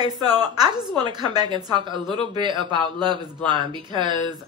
Okay, so I just want to come back and talk a little bit about Love is Blind because,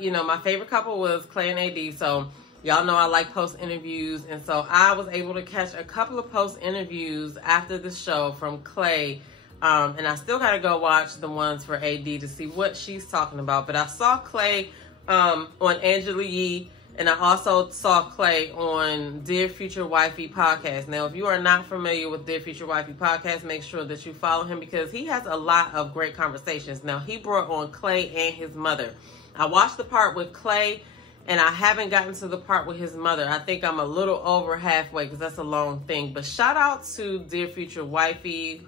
you know, my favorite couple was Clay and AD. So y'all know I like post interviews. And so I was able to catch a couple of post interviews after the show from Clay. And I still got to go watch the ones for AD to see what she's talking about. But I saw Clay on Angela Yee. And I also saw Clay on Dear Future Wifey podcast. Now, if you are not familiar with Dear Future Wifey podcast, make sure that you follow him because he has a lot of great conversations. Now, he brought on Clay and his mother. I watched the part with Clay, and I haven't gotten to the part with his mother. I think I'm a little over halfway because that's a long thing. But shout out to Dear Future Wifey.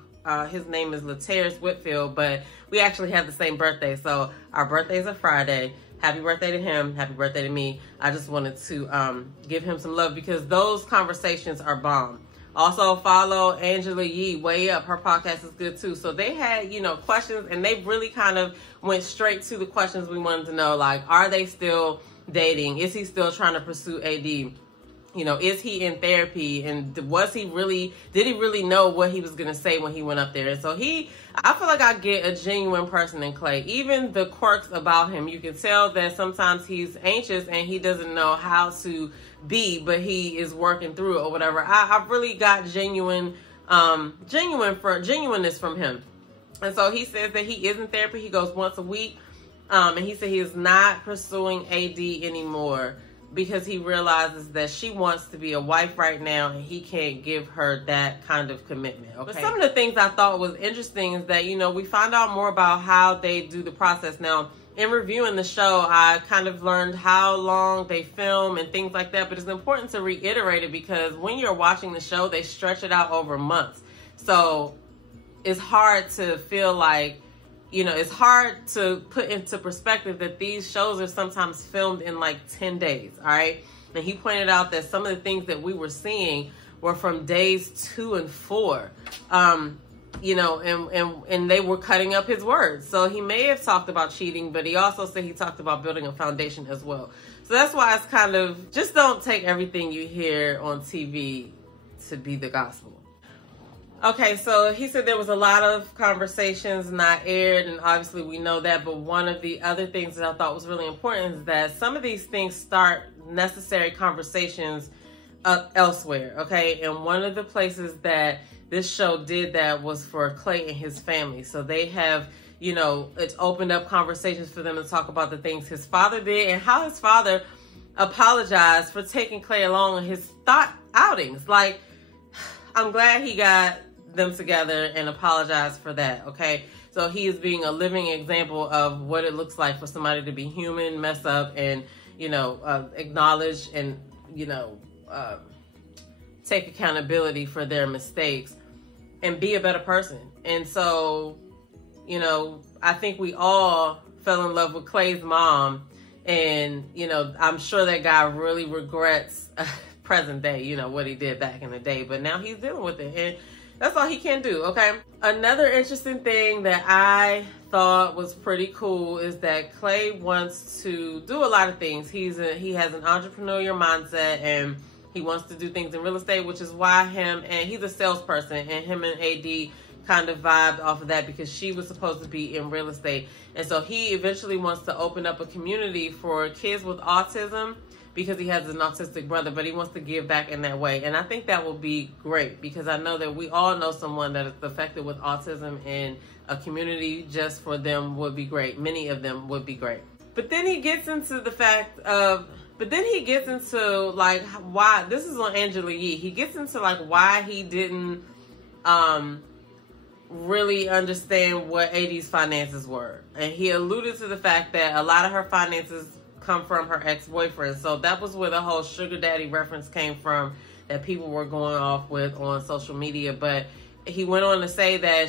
His name is Lateris Whitfield, but we actually have the same birthday. So our birthdays are Friday. Happy birthday to him. Happy birthday to me. I just wanted to give him some love because those conversations are bomb. Also follow Angela Yee, Way Up. Her podcast is good too. So they had, you know, questions and they really kind of went straight to the questions we wanted to know. Like, are they still dating? Is he still trying to pursue AD? You know, is he in therapy? And did he really know what he was going to say when he went up there? And so I feel like I get a genuine person in Clay. Even the quirks about him, you can tell that sometimes he's anxious and he doesn't know how to be, but he is working through it or whatever. I really got genuineness from him. And so he says that he is in therapy. He goes once a week. And he said he is not pursuing AD anymore, because he realizes that she wants to be a wife right now and he can't give her that kind of commitment. Okay. But some of the things I thought was interesting is that, you know, we find out more about how they do the process. Now, in reviewing the show, I kind of learned how long they film and things like that, but it's important to reiterate it because when you're watching the show, they stretch it out over months. So it's hard to feel like, you know, it's hard to put into perspective that these shows are sometimes filmed in like 10 days, all right? And he pointed out that some of the things that we were seeing were from days 2 and 4, you know, and they were cutting up his words. So he may have talked about cheating, but he also said he talked about building a foundation as well. So that's why it's kind of, just don't take everything you hear on TV to be the gospel. Okay, so he said there was a lot of conversations not aired, and obviously we know that, but one of the other things that I thought was really important is that some of these things start necessary conversations elsewhere, okay? And one of the places that this show did that was for Clay and his family. So they have, you know, it's opened up conversations for them to talk about the things his father did and how his father apologized for taking Clay along on his thought outings. Like, I'm glad he got them together and apologize for that, okay? So he is being a living example of what it looks like for somebody to be human, mess up, and, you know, acknowledge and, you know, take accountability for their mistakes and be a better person. And so, you know, I think we all fell in love with Clay's mom, and, you know, I'm sure that guy really regrets present day, you know, what he did back in the day, but now he's dealing with it, and that's all he can do, okay? Another interesting thing that I thought was pretty cool is that Clay wants to do a lot of things. He has an entrepreneurial mindset, and he wants to do things in real estate, which is why he's a salesperson, and him and AD kind of vibed off of that because she was supposed to be in real estate. And so he eventually wants to open up a community for kids with autism, because he has an autistic brother, but he wants to give back in that way. And I think that will be great because I know that we all know someone that is affected with autism, and a community just for them would be great. Many of them would be great. But then he gets into the fact of, like, why, this is on Angela Yee. He gets into like why he didn't really understand what AD's finances were. And he alluded to the fact that a lot of her finances come from her ex-boyfriend. So that was where the whole sugar daddy reference came from that people were going off with on social media. But he went on to say that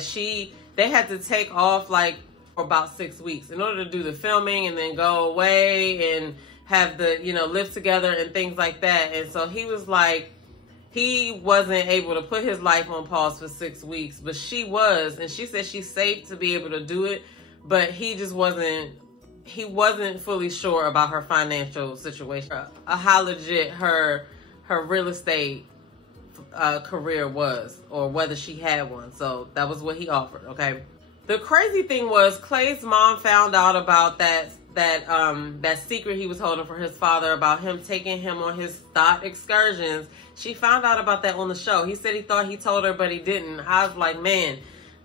they had to take off like for about 6 weeks in order to do the filming and then go away and have the, you know, live together and things like that. And so he was like, he wasn't able to put his life on pause for 6 weeks, but she was, and she said she's safe to be able to do it, but he just wasn't fully sure about her financial situation, how legit her real estate career was, or whether she had one. So that was what he offered. Okay. The crazy thing was Clay's mom found out about that secret he was holding for his father about him taking him on his thought excursions. She found out about that on the show. He said he thought he told her, but he didn't. I was like, man,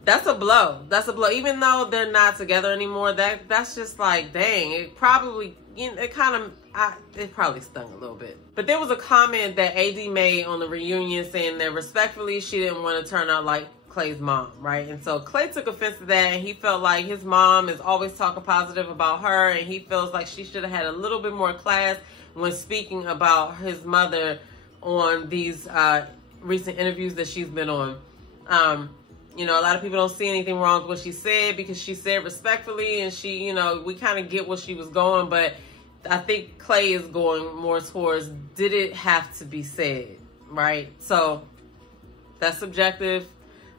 that's a blow. That's a blow. Even though they're not together anymore, that's just like, dang. It probably, it probably stung a little bit. But there was a comment that AD made on the reunion saying that respectfully, she didn't want to turn out like Clay's mom, right? And so Clay took offense to that, and he felt like his mom is always talking positive about her, and he feels like she should have had a little bit more class when speaking about his mother on these recent interviews that she's been on. A lot of people don't see anything wrong with what she said because she said respectfully, and she, we kind of get where she was going, but I think Clay is going more towards, did it have to be said, right? So that's subjective.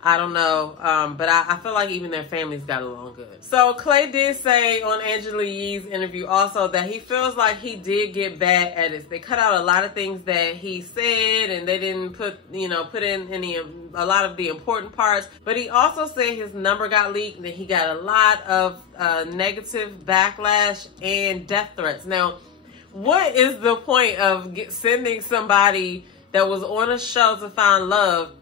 I don't know, but I feel like even their families got along good. So Clay did say on Angela Yee's interview also that he feels like he did get bad edits. They cut out a lot of things that he said, and they didn't put in a lot of the important parts. But he also said his number got leaked, and that he got a lot of negative backlash and death threats. Now, what is the point of sending somebody that was on a show to find love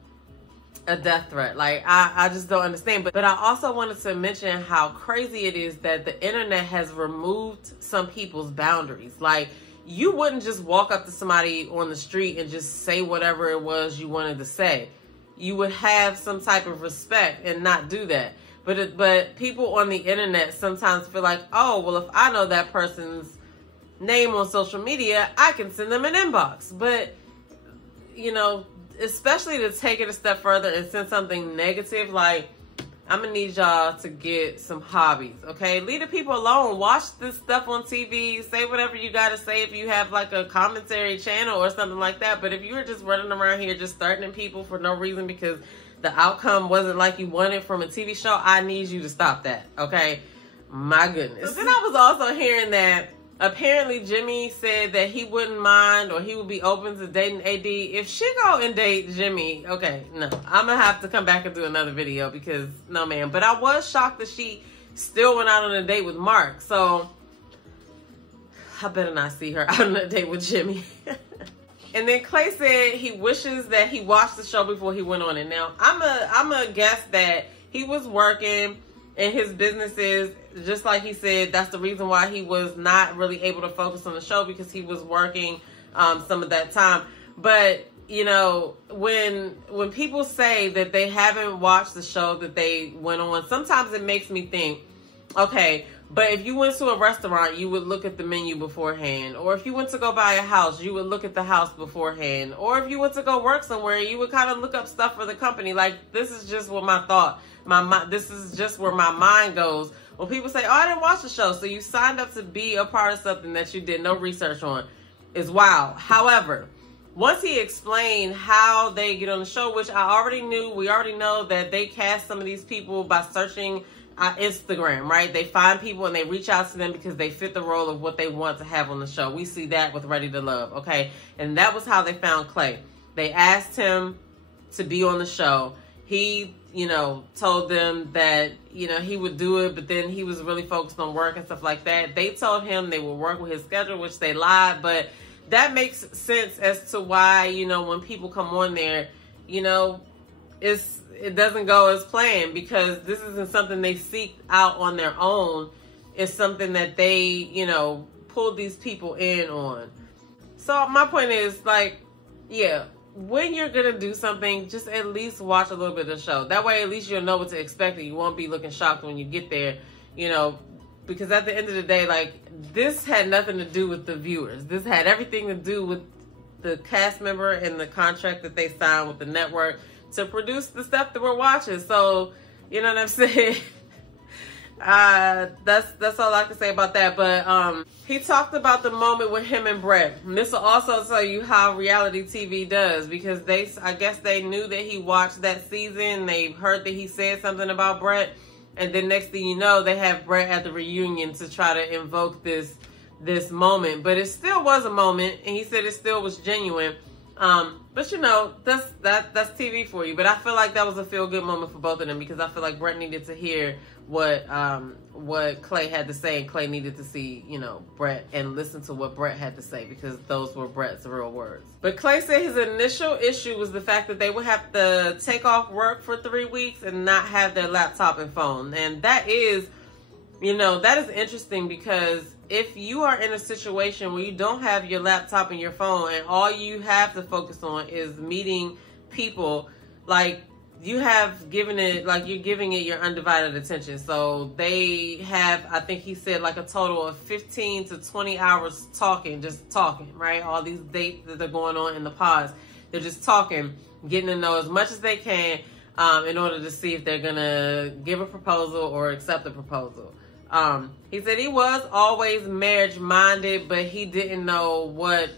a death threat? Like, I just don't understand. But I also wanted to mention how crazy it is that the internet has removed some people's boundaries. Like, you wouldn't just walk up to somebody on the street and just say whatever it was you wanted to say. You would have some type of respect and not do that. But people on the internet sometimes feel like, oh, well, if I know that person's name on social media, I can send them an inbox. But, especially to take it a step further and send something negative, like, I'm gonna need y'all to get some hobbies, okay? Leave the people alone. Watch this stuff on TV. Say whatever you gotta say if you have like a commentary channel or something like that. But if you're just running around here just threatening people for no reason because the outcome wasn't like you wanted from a TV show, I need you to stop that, okay? My goodness. So then I was also hearing that apparently Jimmy said that he wouldn't mind, or he would be open to dating AD. If she go and date Jimmy, okay, no. I'm going to have to come back and do another video because, no, man. But I was shocked that she still went out on a date with Mark. So, I better not see her out on a date with Jimmy. And then Clay said he wishes that he watched the show before he went on it. Now, I'm a guess that he was working in his businesses, just like he said, that's the reason why he was not really able to focus on the show, because he was working some of that time. But, when people say that they haven't watched the show that they went on, sometimes it makes me think, okay, but if you went to a restaurant, you would look at the menu beforehand. Or if you went to go buy a house, you would look at the house beforehand. Or if you went to go work somewhere, you would kind of look up stuff for the company. Like, this is just what this is just where my mind goes when people say, oh, I didn't watch the show. So you signed up to be a part of something that you did no research on. Is wow. However, once he explained how they get on the show, which I already knew, we already know that they cast some of these people by searching Instagram, right? They find people and they reach out to them because they fit the role of what they want to have on the show. We see that with Ready to Love, okay? And that was how they found Clay. They asked him to be on the show. He, told them that, he would do it, but then he was really focused on work and stuff like that. They told him they would work with his schedule, which they lied, but that makes sense as to why, when people come on there, it doesn't go as planned, because this isn't something they seek out on their own. It's something that they, pulled these people in on. So my point is, like, yeah, when you're going to do something, just at least watch a little bit of the show. That way, at least you'll know what to expect, and you won't be looking shocked when you get there, because at the end of the day, like, this had nothing to do with the viewers. This had everything to do with the cast member and the contract that they signed with the network to produce the stuff that we're watching. So, you know what I'm saying? That's all I can say about that. But he talked about the moment with him and Brett. And this will also tell you how reality TV does, because I guess they knew that he watched that season. They heard that he said something about Brett, and then next thing you know, they have Brett at the reunion to try to invoke this moment. But it still was a moment, and he said it still was genuine. But But you know, that's TV for you. But I feel like that was a feel-good moment for both of them, because I feel like Brett needed to hear what Clay had to say, and Clay needed to see, you know, Brett and listen to what Brett had to say, because those were Brett's real words. But Clay said his initial issue was the fact that they would have to take off work for 3 weeks and not have their laptop and phone. And that is, you know, that is interesting, because if you are in a situation where you don't have your laptop and your phone and all you have to focus on is meeting people, like, you have given it, like, you're giving it your undivided attention. So they have, I think he said, like a total of 15 to 20 hours talking, just talking, right? All these dates that are going on in the pods, they're just talking, getting to know as much as they can in order to see if they're going to give a proposal or accept a proposal. He said he was always marriage-minded, but he didn't know what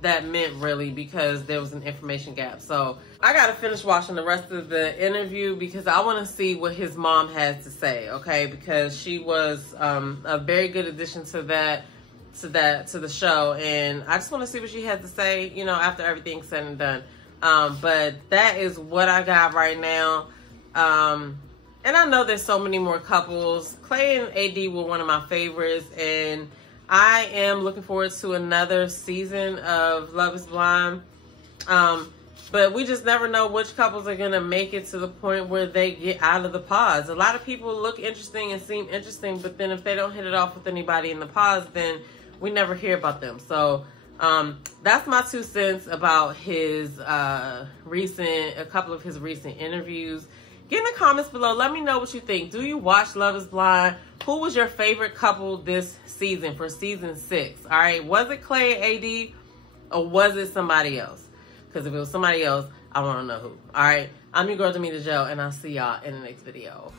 that meant really, because there was an information gap. So I gotta finish watching the rest of the interview, because I want to see what his mom has to say, okay? Because she was a very good addition to the show, and I just want to see what she has to say, you know, after everything's said and done. But that is what I got right now. And I know there's so many more couples. Clay and AD were one of my favorites, and I am looking forward to another season of Love is Blind. But we just never know which couples are going to make it to the point where they get out of the pods. A lot of people look interesting and seem interesting, but then if they don't hit it off with anybody in the pods, then we never hear about them. So that's my 2 cents about his a couple of his recent interviews. Get in the comments below. Let me know what you think. Do you watch Love is Blind? Who was your favorite couple this season for season 6? All right. Was it Clay and AD, or was it somebody else? Because if it was somebody else, I want to know who. All right. I'm your girl, Damita Jo, and I'll see y'all in the next video.